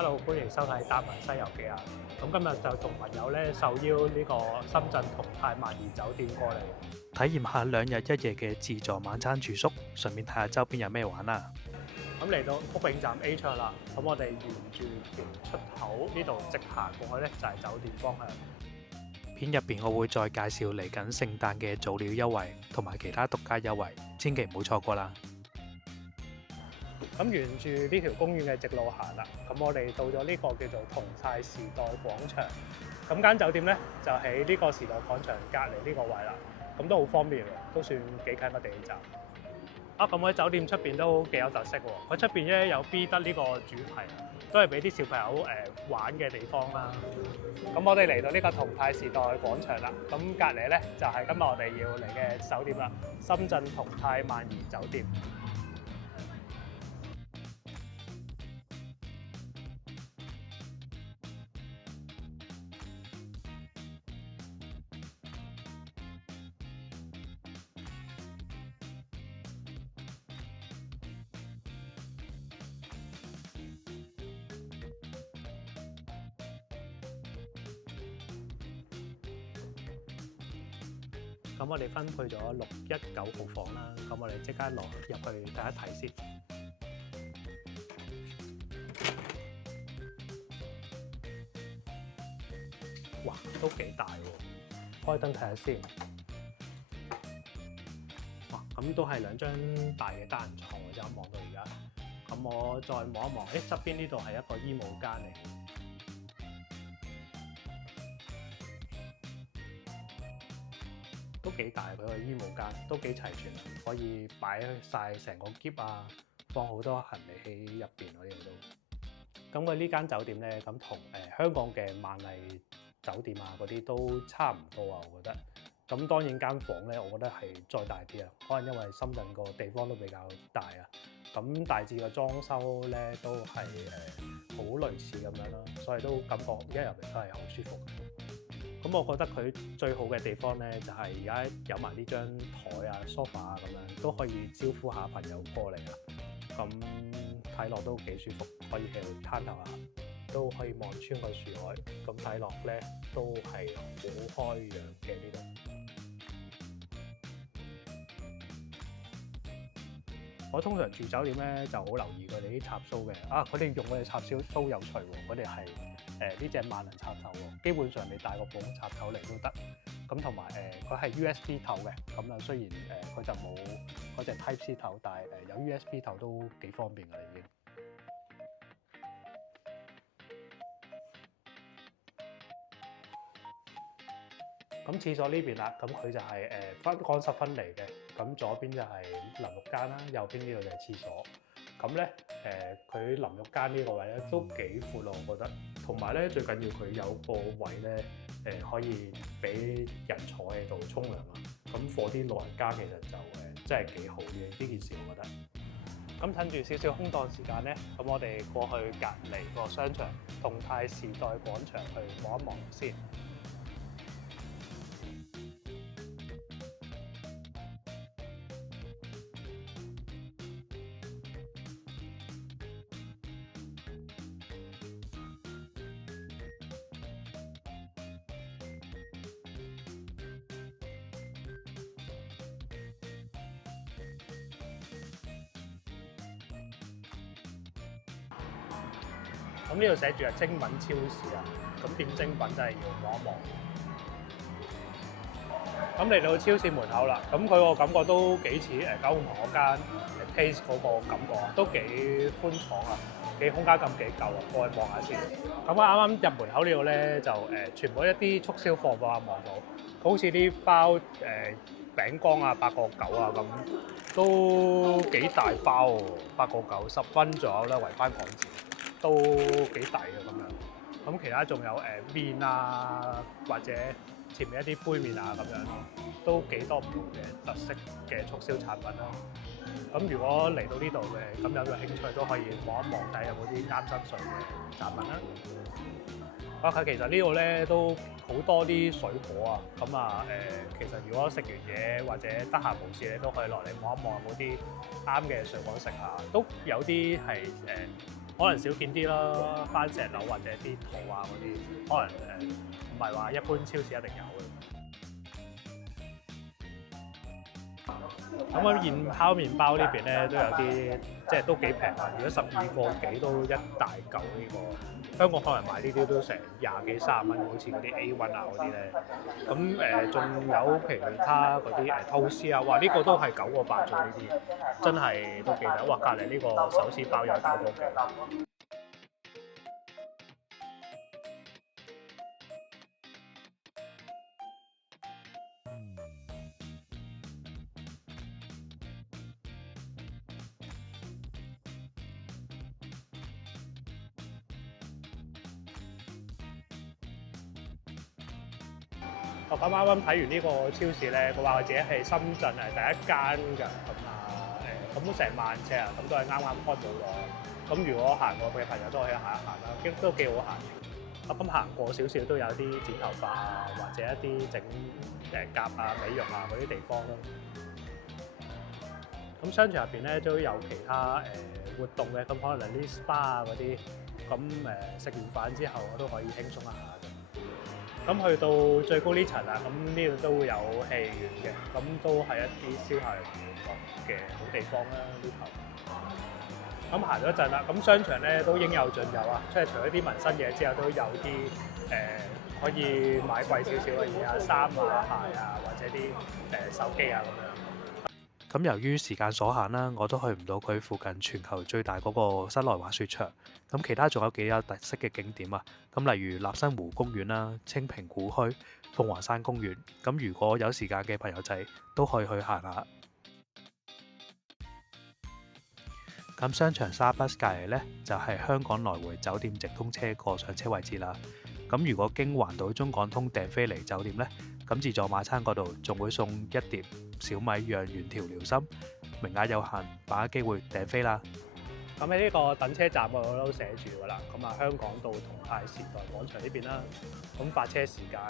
Hello，歡迎收睇《達文西遊記》啊！咁今日就同朋友咧受邀呢個深圳同泰萬怡酒店過嚟，體驗下2日1夜嘅自助晚餐住宿，順便睇下周邊有咩玩啊！咁嚟到福永站 A 出啦，咁我哋沿住條出口呢度直行過去咧，就係酒店方向。片入邊我會再介紹嚟緊聖誕嘅早鳥優惠同埋其他獨家優惠，千祈唔好錯過啦！咁沿住呢條公園嘅直路行啦，咁我哋到咗呢個叫做同泰時代廣場。咁間酒店咧就喺呢個時代廣場隔離呢個位啦，咁都好方便喎，都算幾近個地鐵站。咁喺酒店出邊都幾有特色喎，佢出邊咧有 B 得呢個主題，都係俾啲小朋友玩嘅地方啦。咁我哋嚟到呢個同泰時代廣場啦，咁隔離咧就係今日我哋要嚟嘅酒店啦，深圳同泰萬怡酒店。咁我哋分配咗619號房啦，咁我哋即刻落入去睇一睇先。哇，都幾大喎！開燈睇下先。哇，咁都係2張大嘅單人床喎，就望到而家。咁我再望一望，側邊呢度係一個衣帽間嚟嘅。都幾大，佢個衣帽間都幾齊全，可以擺晒成個篋啊，放好多行李喺入邊嗰啲都。咁佢呢間酒店咧，咁同香港嘅萬麗酒店啊嗰啲都差唔多啊，我覺得。咁當然間房咧，我覺得係再大啲啊，可能因為深圳個地方都比較大啊。咁大致嘅裝修咧都係好類似咁樣咯，所以都感覺一入嚟都係好舒服。咁我覺得佢最好嘅地方咧，就係而家有埋呢張台啊、sofa 啊咁樣，都可以招呼下朋友過嚟啊。咁睇落都幾舒服，可以喺度攤頭下，都可以望穿個樹海。咁睇落咧都係好開揚嘅呢度。我通常住酒店咧就好留意佢哋啲插蘇嘅，佢哋用嘅插蘇有趣喎，佢哋係呢隻萬能插頭喎，基本上你帶個普通插頭嚟都得。咁同埋佢係 USB 頭嘅，咁啊雖然佢就冇嗰隻 Type C 頭，但係有 USB 頭都幾方便㗎啦已經。咁廁所呢邊啦，咁佢就係乾濕分離嘅，咁左邊就係淋浴間啦，右邊呢度就係廁所。咁咧佢淋浴間呢個位咧都幾闊咯，我覺得。同埋咧最緊要佢有個位咧可以俾人坐喺度沖涼啊。咁for啲老人家其實就真係幾好嘅呢件事，我覺得。咁趁住少少空檔時間咧，咁我哋過去隔離個商場同泰時代廣場去望一望先。咁呢度寫住係精品超市啊，咁點精品真係要望一望。咁嚟到超市門口啦，咁佢個感覺都幾似九龍塘嗰間Taste 嗰個感覺啊，都幾寬敞啊，幾空間感幾夠啊，過去望下先。咁啱啱入門口呢度咧就全部一啲促銷貨望到，好似啲包餅乾啊8.9啊咁，都幾大包喎，8.9 10蚊左右啦，圍翻港紙。都幾抵嘅咁樣，咁其他仲有麵啊，或者前面一啲杯麵啊咁樣咯，都幾多唔同嘅特色嘅促銷產品啦。咁如果嚟到呢度嘅，咁有個興趣都可以望一望睇有冇啲啱心水嘅產品啦。佢其實呢度咧都好多啲水果啊，咁其實如果食完嘢或者得閒無事，你都可以落嚟望一望有冇啲啱嘅水果食下，都有啲係可能少見啲啦，番石榴或者啲桃啊嗰啲，可能唔係話一般超市一定有嘅。咁喺現烤麵包呢邊咧都有啲，即係都幾平啊！如果12個幾都一大嚿呢個，香港可能買呢啲都成20幾30蚊，好似嗰啲 A1啊嗰啲咧。咁仲有其他嗰啲吐司啊，哇！呢個都係9個8做呢啲，真係都幾抵。哇！隔離呢個手撕包又係9個幾。我啱啱睇完呢個超市咧，佢話佢自己係深圳係第一間㗎，咁都成萬尺啊，咁都係啱啱開冇耐。咁如果行過嘅朋友都可以行一行啦，都幾好行。咁行過少少都有啲剪頭髮啊，或者一啲整甲啊、美容啊嗰啲地方咯。咁商場入邊咧都有其他活動嘅，咁可能啲 SPA 啊嗰啲，咁食完飯之後我都可以輕鬆一下嘅。咁去到最高呢層啦，咁呢度都會有戲院嘅，咁都係一啲消閒嘅好地方啦呢頭。咁行咗一陣啦，咁商場咧都應有盡有啊，即係除咗啲民生嘢之後，都有啲可以買貴少少嘅嘢啊，衫啊、鞋啊，或者啲手機啊咁樣。咁由於時間所限啦，我都去唔到佢附近全球最大嗰個室內滑雪場。咁其他仲有幾有特色嘅景點啊，咁例如立新湖公園啦、清平古墟、鳳凰山公園。咁如果有時間嘅朋友仔都可以去行下。咁商場 Starbucks 隔離呢，就係香港來回酒店直通車個上車位置啦。咁如果經環島中港通訂飛嚟酒店呢，咁自助晚餐嗰度仲會送一碟小米釀原調療心，名額有限，把握機會訂飛啦。咁喺呢個等車站嗰度都寫住㗎啦。咁啊，香港到同泰時代廣場呢邊啦。咁發車時間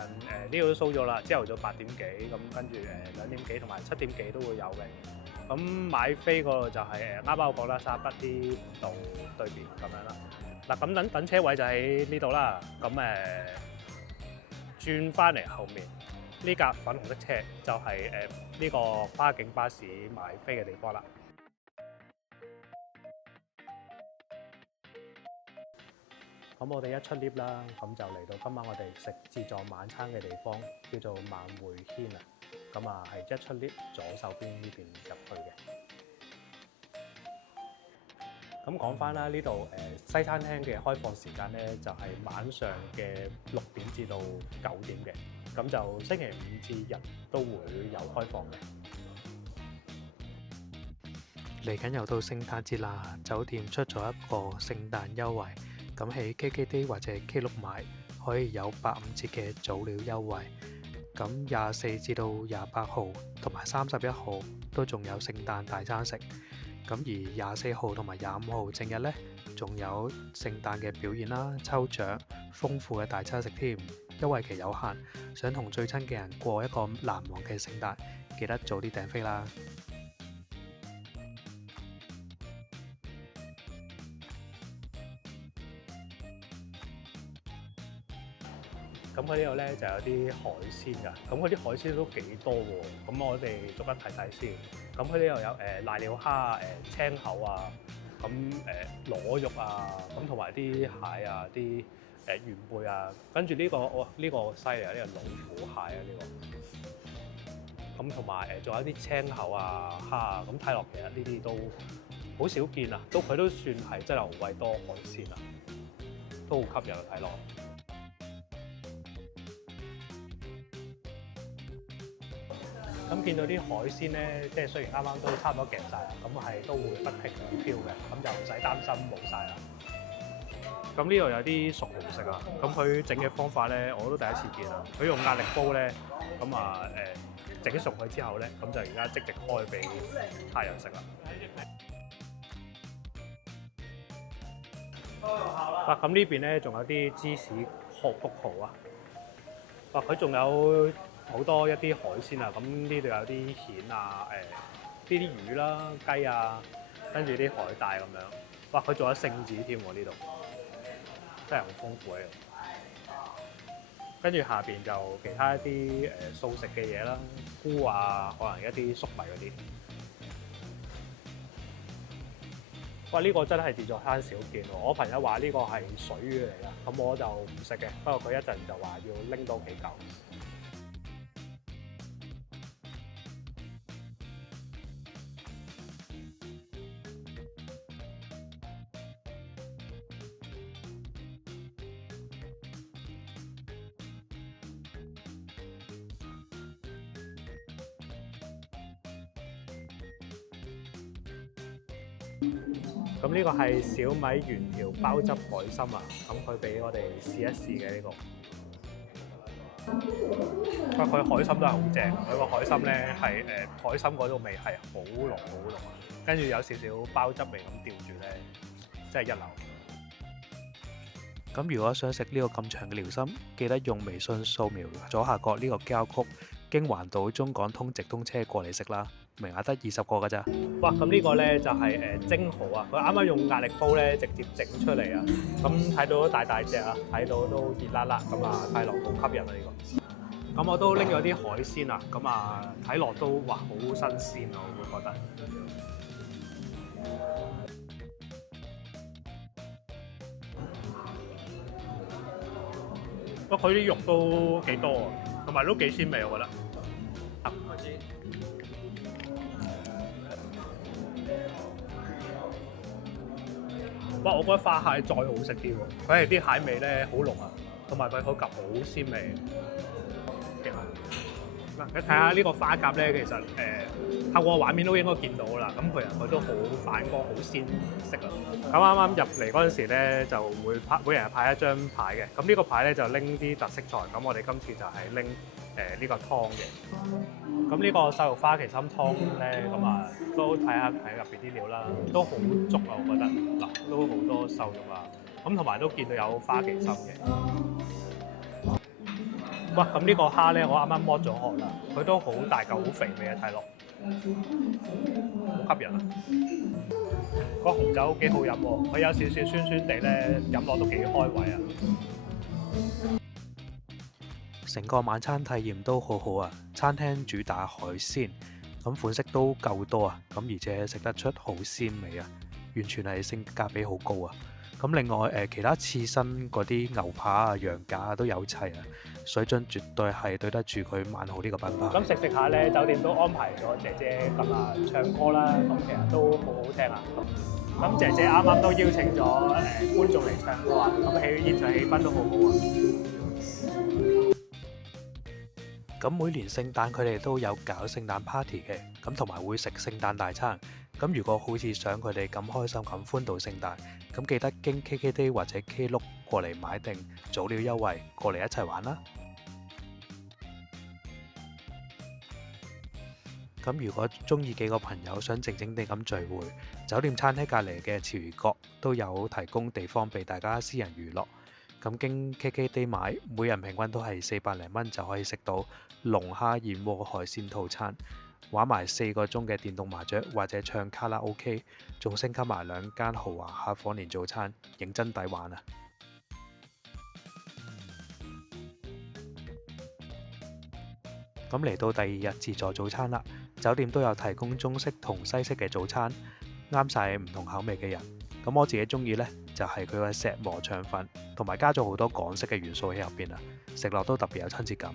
呢度都 show 咗啦，朝頭早8點幾，咁跟住2點幾同埋7點幾都會有嘅。咁買飛嗰度就係啱啱我講啦，沙北啲道對面咁樣啦。嗱，咁等車位就喺呢度啦。咁轉翻嚟後面呢架粉紅色車就係呢個跨境巴士買飛嘅地方啦。咁我哋一出 lift 啦，咁就嚟到今晚我哋食自助晚餐嘅地方，叫做萬匯軒啊。咁啊係一出 lift 左手邊呢邊入去嘅。咁講翻啦，呢度西餐廳嘅開放時間咧就係晚上嘅6點至到9點嘅。咁就星期5至日都會有開放嘅。嚟緊又到聖誕節啦，酒店出咗一個聖誕優惠。咁喺 KKday 或者 Klook 買可以有85折嘅早鳥優惠。咁24至到28號同埋31號都仲有聖誕大餐食。咁而24號同埋25號正日呢，仲有聖誕嘅表演啦、抽獎、豐富嘅大餐食添。優惠期有限，想同最親嘅人過一個難忘嘅聖誕，記得早啲訂飛啦。咁佢呢度咧就有啲海鮮㗎，咁佢啲海鮮都幾多喎。咁我哋逐一睇睇先。咁佢呢度有瀨尿蝦、青口啊，咁螺肉啊，咁同埋啲蟹啊、啲元貝啊，跟住呢個呢個犀利啊，呢個老虎蟹啊呢個。咁同埋仲有啲青口啊、蝦啊，咁睇落其實呢啲都好少見啊，佢都算係真係好鬼多海鮮啊，都好吸引啊睇落。咁見到啲海鮮咧，即係雖然啱啱都差唔多夾晒啦，咁係都會不停咁飄嘅，咁就唔使擔心冇晒啦。咁呢度有啲熟蠔食啊，咁佢整嘅方法咧，我都第一次見啊。佢用壓力煲咧，咁啊整熟佢之後咧，咁就而家即開俾客人食啦。嗱，咁呢邊咧仲有啲芝士殼福蠔啊，佢仲有好多一啲海鮮啊，咁呢度有啲蜆啊，呢啲魚啦、雞啊，跟住啲海帶咁樣。哇！佢仲有聖子添喎呢度，真係好豐富喺度。跟住下邊就其他一啲素食嘅嘢啦，菇啊，可能一啲粟米嗰啲。哇！呢個真係自助餐少見喎。我朋友話呢個係水魚嚟㗎，咁我就唔食嘅。不過佢一陣就話要拎多幾嚿。咁呢個係小米原條鮑汁海參啊，咁佢俾我哋試一試嘅呢個。佢海參都係好正，佢個海參咧係海參嗰種味係好濃好濃啊，跟住有少少鮑汁味咁吊住咧，真係一流。咁如果想食呢個咁長嘅遼參，記得用微信掃描左下角呢個 QR code，經環島中港通直通車過嚟食啦，名額得20個㗎咋。哇！咁呢個咧就係蒸蠔啊，佢啱啱用壓力煲咧直接整出嚟啊，咁睇到都大大隻啊，睇到都熱辣辣咁啊，睇落好吸引啊呢個。咁我都拎咗啲海鮮啊，咁啊睇落都哇好新鮮啊，我會覺得。不過佢啲肉都幾多啊，同埋都幾鮮味，我覺得。哇！我覺得花蟹再好食啲喎，佢係啲蟹味咧好濃啊，同埋佢口感好鮮味。嗱，你睇下呢個花甲咧，其實透過畫面都應該見到啦。咁佢都好反光、好鮮色啊。咁啱啱入嚟嗰陣時咧，就會每人派一張牌嘅。咁呢個牌咧就拎啲特色菜。咁我哋今次就係拎呢個湯嘅。咁呢個瘦肉花旗參湯咧，咁啊都睇下入邊啲料啦，都好足啊！我覺得嗱，都好多瘦肉啊。咁同埋都見到有花旗參嘅。哇！咁呢個蝦咧，我啱啱剝咗殼啦，佢都好大嚿、好肥味啊，睇落好吸引啊！個紅酒幾好飲喎，佢有少少酸酸地咧，飲落都幾開胃啊！成個晚餐體驗都好好啊！餐廳主打海鮮，咁款式都夠多啊，咁而且食得出好鮮味啊，完全係性價比好高啊！咁另外其他刺身嗰啲牛扒啊、羊架啊都有齊啊，水準絕對係對得住佢萬豪呢個品牌。咁食下咧，酒店都安排咗姐姐咁啊唱歌啦，咁其實都好好聽啊！咁姐姐啱啱都邀請咗觀眾嚟唱歌啊，咁現場氣氛都好好啊！咁每年聖誕佢哋都有搞聖誕 party 嘅，咁同埋會食聖誕大餐。咁如果好似想佢哋咁開心咁歡度聖誕，咁記得經 KKday 或者 Klook 過嚟買定早鳥優惠，過嚟一齊玩啦！咁如果中意幾個朋友想靜靜地咁聚會，酒店餐廳隔離嘅潮魚閣都有提供地方俾大家私人娛樂。咁經 KKday 買，每人平均都係400零蚊就可以食到龍蝦燕窩海鮮套餐，玩埋4個鐘嘅電動麻雀或者唱卡拉 OK， 仲升級埋2間豪華客房連早餐，認真抵玩啊！咁嚟到第2日自助早餐啦，酒店都有提供中式同西式嘅早餐，啱晒唔同口味嘅人。咁我自己中意呢，就係佢嘅石磨腸粉，同埋加咗好多港式嘅元素喺入邊啊，食落都特別有親切感。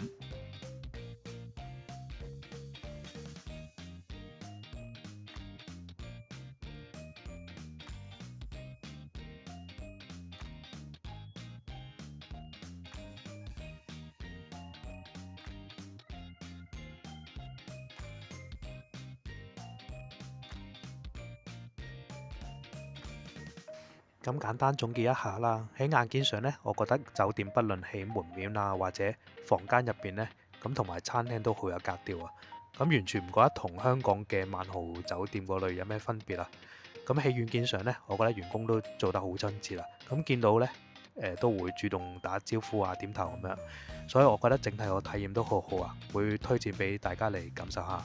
咁簡單總結一下啦，喺硬件上呢，我覺得酒店不論喺門面啊或者房間入邊呢，咁同埋餐廳都好有格調啊。咁完全唔覺得同香港嘅萬豪酒店嗰類有咩分別啊。咁喺軟件上呢，我覺得員工都做得好真摯啦。咁見到呢，都會主動打招呼啊、點頭咁樣，所以我覺得整體個體驗都好好啊，會推薦俾大家嚟感受下。